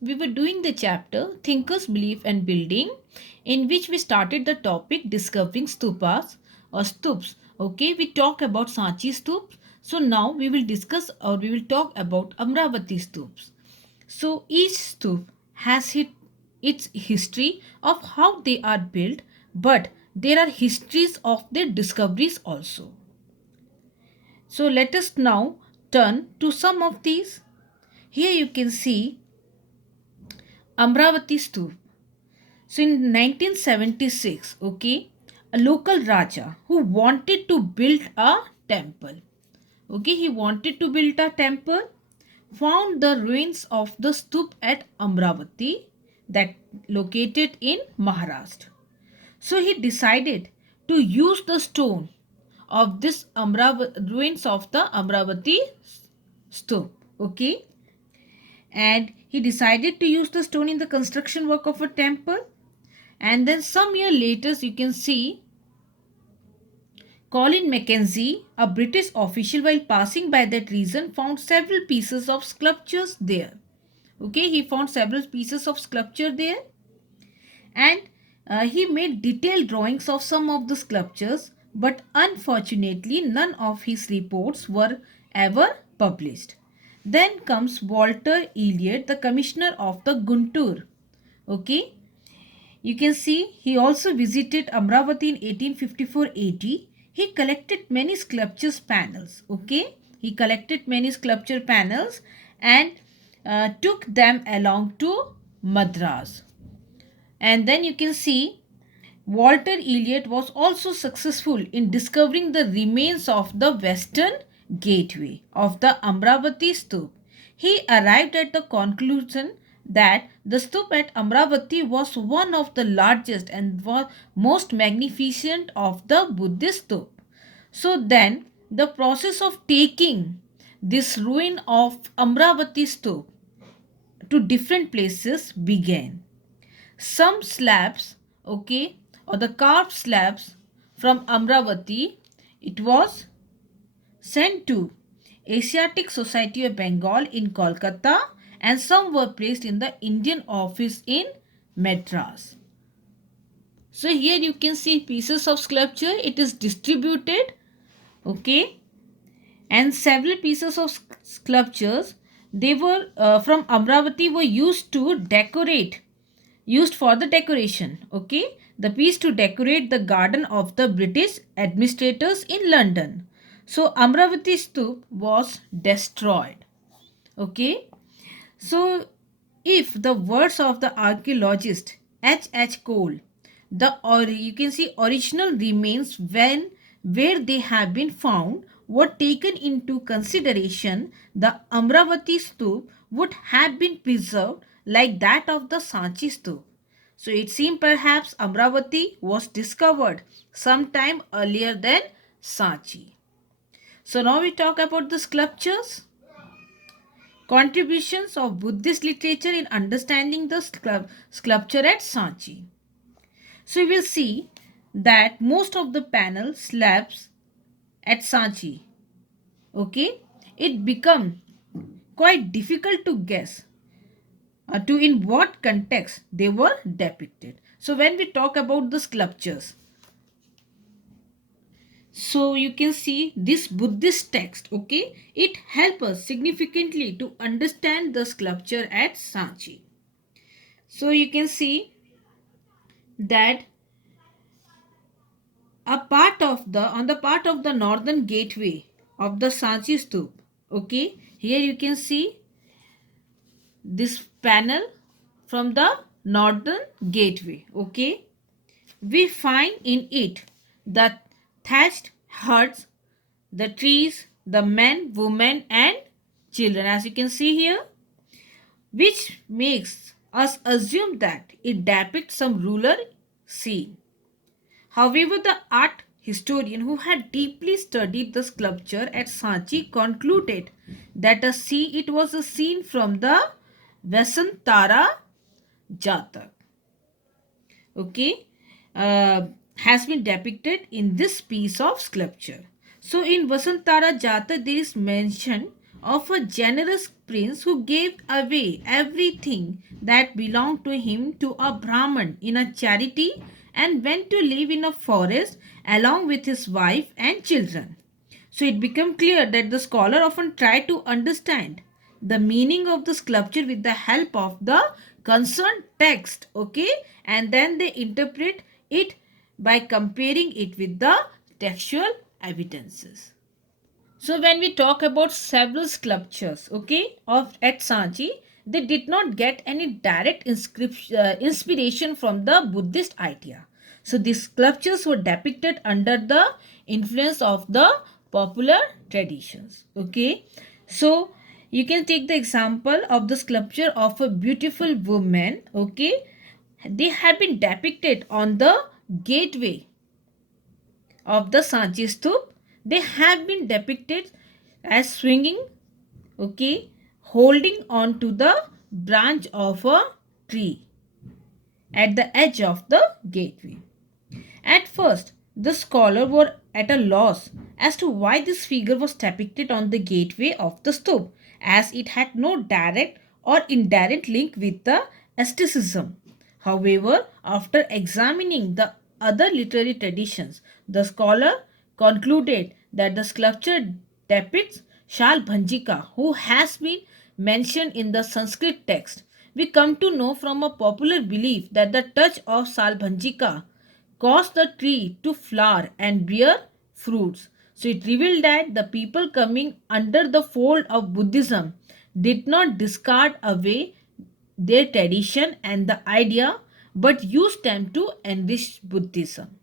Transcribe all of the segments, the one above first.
We were doing the chapter Thinkers, Belief and Building, in which we started the topic discovering stupas or stups. Okay, we talk about Sanchi stups. So now we will discuss or we will talk about Amravati stups. So each stup has its history of how they are built, but there are histories of their discoveries also. So let us now turn to some of these. Here you can see Amravati Stup. So in 1976, okay, a local Raja who wanted to build a temple. Okay, he wanted to build a temple, found the ruins of the stup at Amravati that located in Maharashtra. So he decided to use the stone of this ruins of the Amravati stup. Okay, and he decided to use the stone in the construction work of a temple. And then some year later, you can see Colin Mackenzie, a British official, while passing by that region, found several pieces of sculptures there. Okay, he found several pieces of sculpture there, and he made detailed drawings of some of the sculptures, but unfortunately, none of his reports were ever published. Then comes Walter Elliot, the commissioner of the Guntur. Okay, you can see he also visited Amravati in 1854 AD. He collected many sculptures panels. Okay, he collected many sculpture panels and took them along to Madras. And then you can see Walter Elliot was also successful in discovering the remains of the western gateway of the Amravati Stup. He arrived at the conclusion that the stup at Amravati was one of the largest and most magnificent of the Buddhist stup. So then the process of taking this ruin of Amravati Stup to different places began. Some slabs, okay, or the carved slabs from Amravati, it was sent to Asiatic Society of Bengal in Kolkata, and some were placed in the Indian office in Madras. So here you can see pieces of sculpture. It is distributed, okay, and several pieces of sculptures they were from Amravati were used for the decoration. Okay, the piece to decorate the garden of the British administrators in London. So Amravati Stup was destroyed. Okay, so if the words of the archaeologist H. Cole, you can see original remains when where they have been found were taken into consideration, the Amravati Stup would have been preserved like that of the Sanchi Stup. So it seems perhaps Amravati was discovered sometime earlier than Sanchi. So now we talk about the sculptures. Contributions of Buddhist literature in understanding the sculpture at Sanchi. So we will see that most of the panel slabs at Sanchi, okay, it become quite difficult to guess to in what context they were depicted. So when we talk about the sculptures, so you can see this Buddhist text, okay, it helps us significantly to understand the sculpture at Sanchi. So you can see that a part of the on the part of the northern gateway of the Sanchi Stup. Okay, here you can see this panel from the northern gateway. Okay, we find in it the thatched huts, the trees, the men, women, and children, as you can see here, which makes us assume that it depicts some rural scene. However, the art historian who had deeply studied the sculpture at Sanchi concluded that it was a scene from the Vasantara Jatak. Okay, has been depicted in this piece of sculpture. So in Vasantara Jatak, there is mention of a generous prince who gave away everything that belonged to him to a Brahman in a charity and went to live in a forest along with his wife and children. So it became clear that the scholar often tried to understand the meaning of the sculpture with the help of the concerned text, okay, and then they interpret it by comparing it with the textual evidences. So when we talk about several sculptures, okay, of at Sanchi, they did not get any direct inspiration from the Buddhist idea. So these sculptures were depicted under the influence of the popular traditions. Okay, so you can take the example of the sculpture of a beautiful woman. Okay, they have been depicted on the gateway of the Sanchi Stup. They have been depicted as swinging, okay, holding on to the branch of a tree at the edge of the gateway. At first, the scholars were at a loss as to why this figure was depicted on the gateway of the stup, as it had no direct or indirect link with the aestheticism. However, after examining the other literary traditions, the scholar concluded that the sculpture depicts Shal Bhanjika, who has been mentioned in the Sanskrit text. We come to know from a popular belief that the touch of Sal Bhanjika caused the tree to flower and bear fruits. So it revealed that the people coming under the fold of Buddhism did not discard away their tradition and the idea but used them to enrich Buddhism.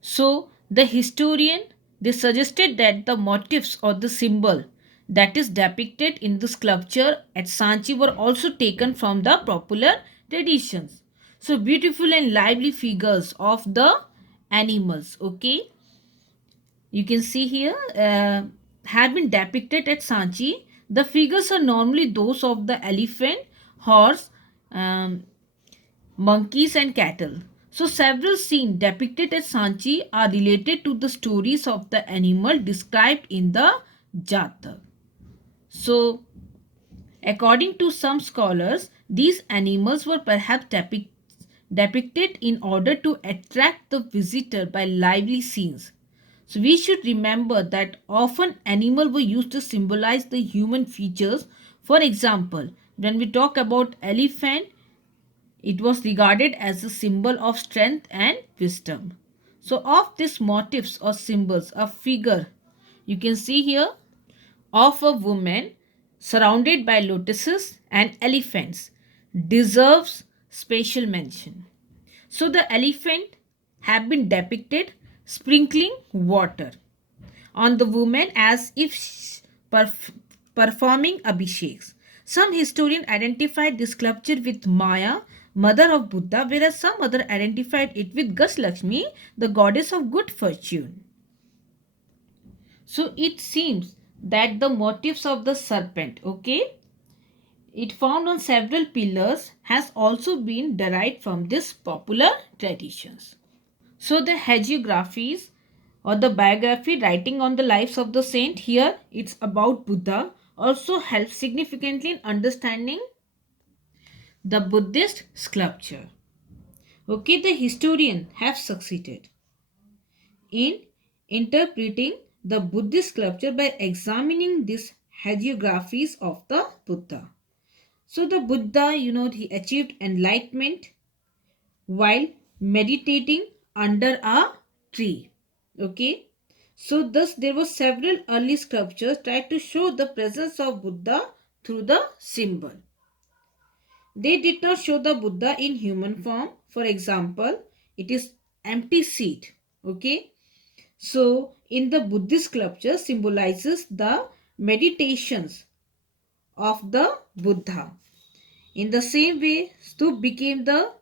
So the historian they suggested that the motifs or the symbol that is depicted in the sculpture at Sanchi were also taken from the popular traditions. So beautiful and lively figures of the animals, okay, you can see here have been depicted at Sanchi. The figures are normally those of the elephant, horse, um, monkeys and cattle. So several scenes depicted at Sanchi are related to the stories of the animal described in the Jatak. So according to some scholars, these animals were perhaps depicted in order to attract the visitor by lively scenes. So we should remember that often animals were used to symbolize the human features. For example, when we talk about elephant, it was regarded as a symbol of strength and wisdom. So of these motifs or symbols, a figure you can see here of a woman surrounded by lotuses and elephants deserves special mention. So the elephant have been depicted sprinkling water on the woman as if performing abhisheks. Some historians identified this sculpture with Maya, mother of Buddha, whereas some other identified it with Gaslakshmi, the goddess of good fortune. So it seems that the motifs of the serpent, okay, it found on several pillars has also been derived from this popular traditions. So the hagiographies or the biography writing on the lives of the saint here it's about Buddha also helps significantly in understanding the Buddhist sculpture. Okay, the historian have succeeded in interpreting the Buddhist sculpture by examining these hagiographies of the Buddha. So the Buddha, he achieved enlightenment while meditating under a tree. Okay. So thus there were several early sculptures tried to show the presence of Buddha through the symbol. They did not show the Buddha in human form. For example, it is empty seat. Okay. So in the Buddhist sculpture symbolizes the meditations of the Buddha. In the same way, stup became the,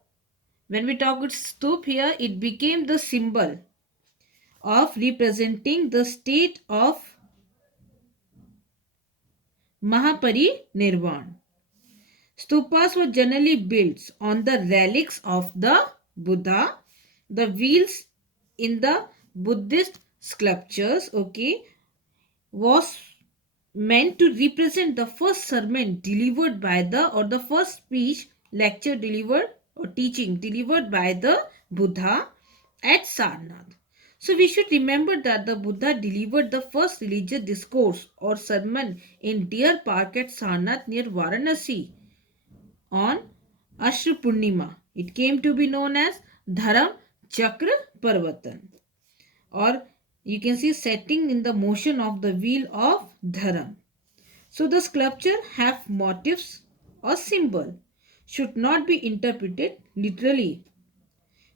when we talk about stup here, it became the symbol of representing the state of Mahaparinirvan. Stupas were generally built on the relics of the Buddha. The wheels in the Buddhist sculptures, okay, was meant to represent the first sermon delivered by the, or the first speech, lecture delivered or teaching delivered by the Buddha at Sarnath. So we should remember that the Buddha delivered the first religious discourse or sermon in Deer Park at Sarnath near Varanasi on Ashra Purnima. It came to be known as Dharam Chakra Parvatan, or you can see setting in the motion of the wheel of Dharam. So the sculpture have motifs or symbol, should not be interpreted literally.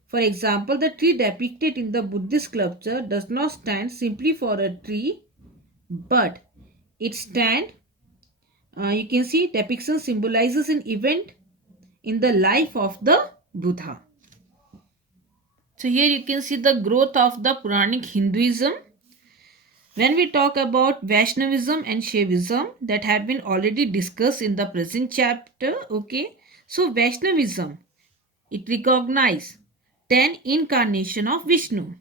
For example, the tree depicted in the Buddhist sculpture does not stand simply for a tree, but it stand, you can see depiction symbolizes an event in the life of the Buddha. So here you can see the growth of the Puranic Hinduism. When we talk about Vaishnavism and Shaivism, that have been already discussed in the present chapter, okay. So Vaishnavism, it recognize 10 incarnation of Vishnu,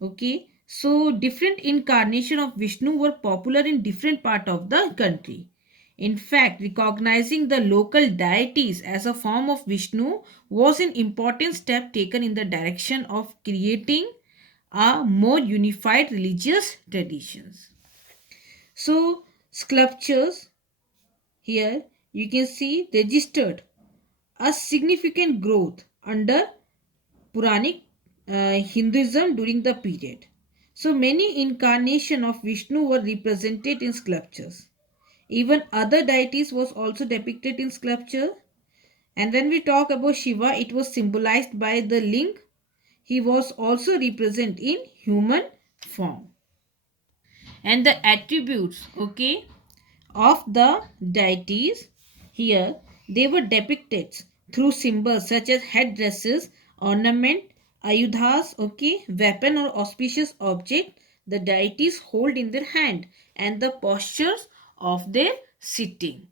okay. So different incarnation of Vishnu were popular in different part of the country. In fact, recognizing the local deities as a form of Vishnu was an important step taken in the direction of creating a more unified religious traditions. So sculptures here you can see registered a significant growth under Puranic Hinduism during the period. So many incarnations of Vishnu were represented in sculptures. Even other deities was also depicted in sculpture. And when we talk about Shiva, it was symbolized by the link. He was also represented in human form. And the attributes, okay, of the deities here, they were depicted through symbols such as headdresses, ornament, ayudhas, okay, weapon or auspicious object the deities hold in their hand, and the postures of their sitting.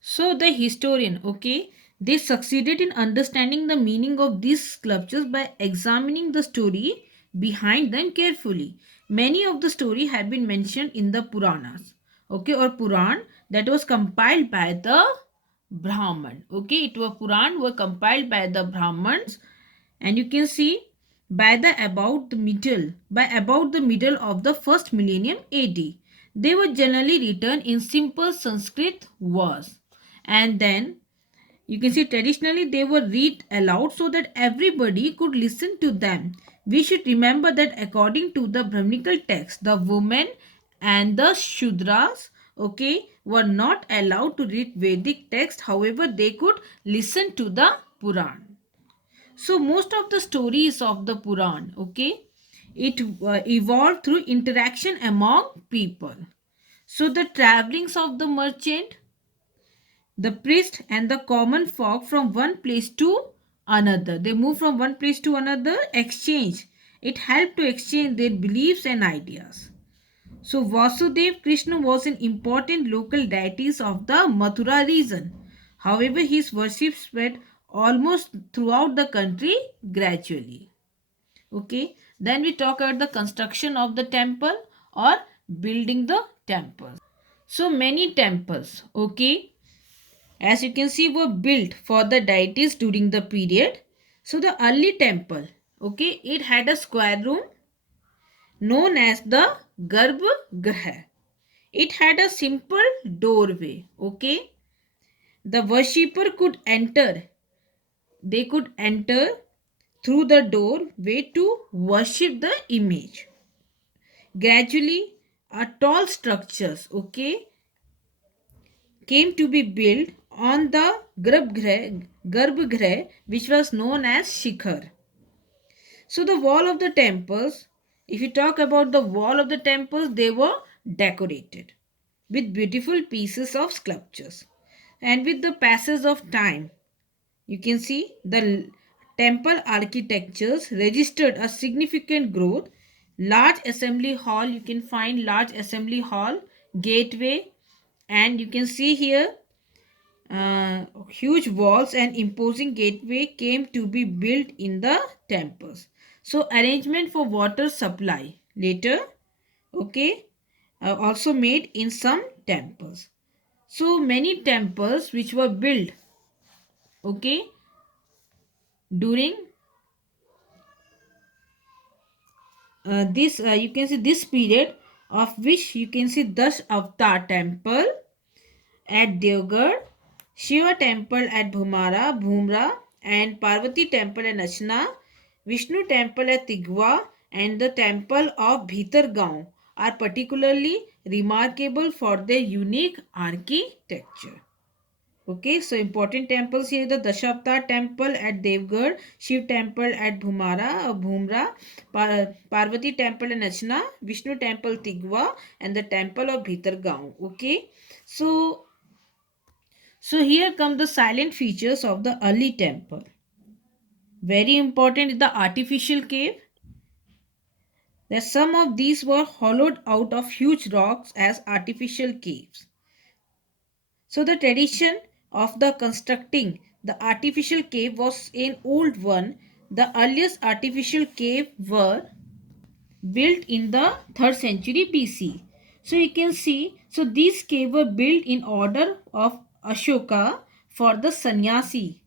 So the historian, okay, they succeeded in understanding the meaning of these sculptures by examining the story behind them carefully. Many of the story have been mentioned in the Puranas, okay, or Puran, that was compiled by the Brahman. Okay, it was Puran were compiled by the Brahmans, and you can see by about the middle of the first millennium AD, they were generally written in simple Sanskrit verse, and then you can see traditionally they were read aloud so that everybody could listen to them. We should remember that according to the Brahminical text, the women and the Shudras, okay, were not allowed to read Vedic text. However, they could listen to the Puran. So most of the stories of the Puran, okay, it evolved through interaction among people. So the travelings of the merchant, the priest and the common folk from one place to another. They move from one place to another, exchange. It helped to exchange their beliefs and ideas. So Vasudev Krishna was an important local deity of the Mathura region. However, his worship spread almost throughout the country gradually. Okay, then we talk about the construction of the temple or building the temples. So many temples, okay, as you can see, were built for the deities during the period. So the early temple, okay, it had a square room known as the Garbha Graha. It had a simple doorway, okay. The worshipper could enter. They could enter through the doorway to worship the image. Gradually, a tall structures, okay, came to be built on the Garbhagriha, which was known as Shikhar. So the wall of the temples, if you talk about the wall of the temples, they were decorated with beautiful pieces of sculptures. And with the passage of time, you can see the temple architectures registered a significant growth. Large assembly hall, you can find large assembly hall, gateway, and you can see here huge walls and imposing gateway came to be built in the temples. So arrangement for water supply later, okay, also made in some temples. So many temples which were built, okay, during this you can see this period, of which you can see Dash Avatar temple at Devgarh, Shiva temple at Bhumra, and Parvati temple at Nachna, Vishnu temple at Tigwa, and the temple of Bhitargaon are particularly remarkable for their unique architecture. Okay, so important temples here: the Dashavatara temple at Devgarh, Shiv temple at Bhumra, Parvati temple in Nachna, Vishnu temple Tigwa, and the temple of Bhitargaon. Okay, so here come the silent features of the early temple. Very important is the artificial cave. That some of these were hollowed out of huge rocks as artificial caves. So the tradition of the constructing the artificial cave was an old one. The earliest artificial cave were built in the 3rd century BC. So you can see, so these caves were built in order of Ashoka for the sannyasi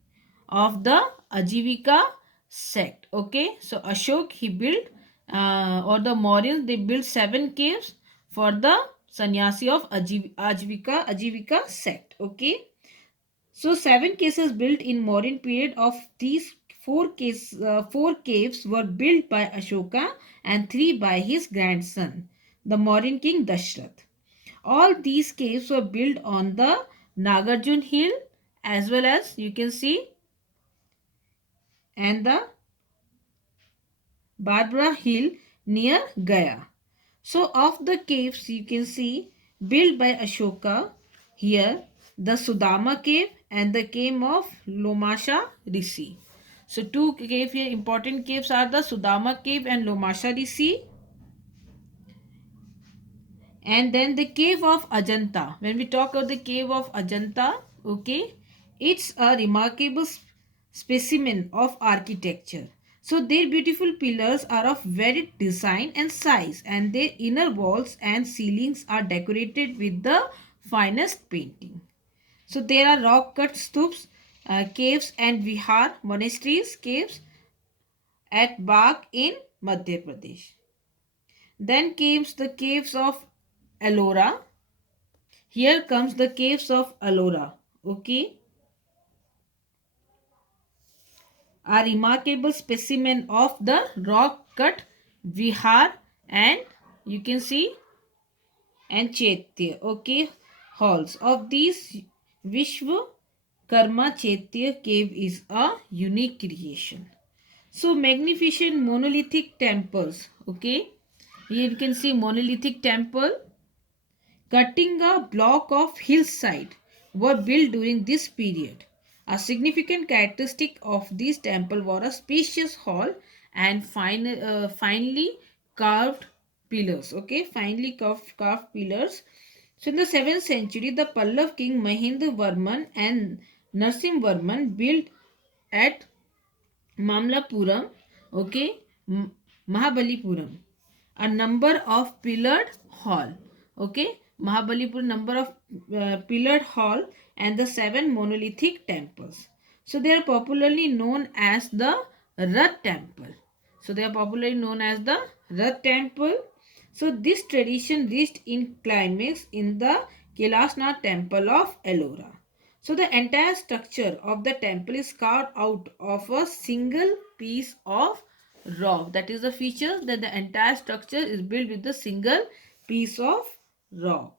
of the Ajivika sect. Okay, so Ashok he built, or the Mauryans they built 7 caves for the sannyasi of Ajivika sect. Okay, so 7 caves built in Mauryan period. Of these, 4 caves were built by Ashoka and 3 by his grandson, the Mauryan king Dashrath. All these caves were built on the Nagarjun hill, as well as you can see, and the Barbara hill near Gaya. So of the caves you can see built by Ashoka here, the Sudama cave and the cave of Lomasha Rishi. So two cave here, important caves are the Sudama cave and Lomasha Rishi. And then the cave of Ajanta. When we talk about the cave of Ajanta, okay, it's a remarkable specimen of architecture. So their beautiful pillars are of varied design and size, and their inner walls and ceilings are decorated with the finest painting. So there are rock cut stups, caves and vihar, monasteries, caves at Bak in Madhya Pradesh. Then comes the caves of Ellora. Here comes the caves of Ellora. Okay, a remarkable specimen of the rock cut vihar, and you can see, and Chaitya. Okay, halls of these Vishwa Karma Chaitya cave is a unique creation. So magnificent monolithic temples. Okay, here you can see monolithic temple cutting a block of hillside were built during this period. A significant characteristic of this temple was a spacious hall and finely carved pillars. Okay, finely carved pillars. So in the 7th century, the Pallav king Mahendra Varman and Narsim Varman built at Mamlapuram, okay, Mahabalipuram, a number of pillared hall, okay, Mahabalipuram number of pillared hall, and the 7 monolithic temples. So they are popularly known as the Rath temple. So they are popularly known as the Rath temple. So this tradition reached in climax in the Kailasnath temple of Ellora. So the entire structure of the temple is carved out of a single piece of rock. That is the feature, that the entire structure is built with a single piece of rock.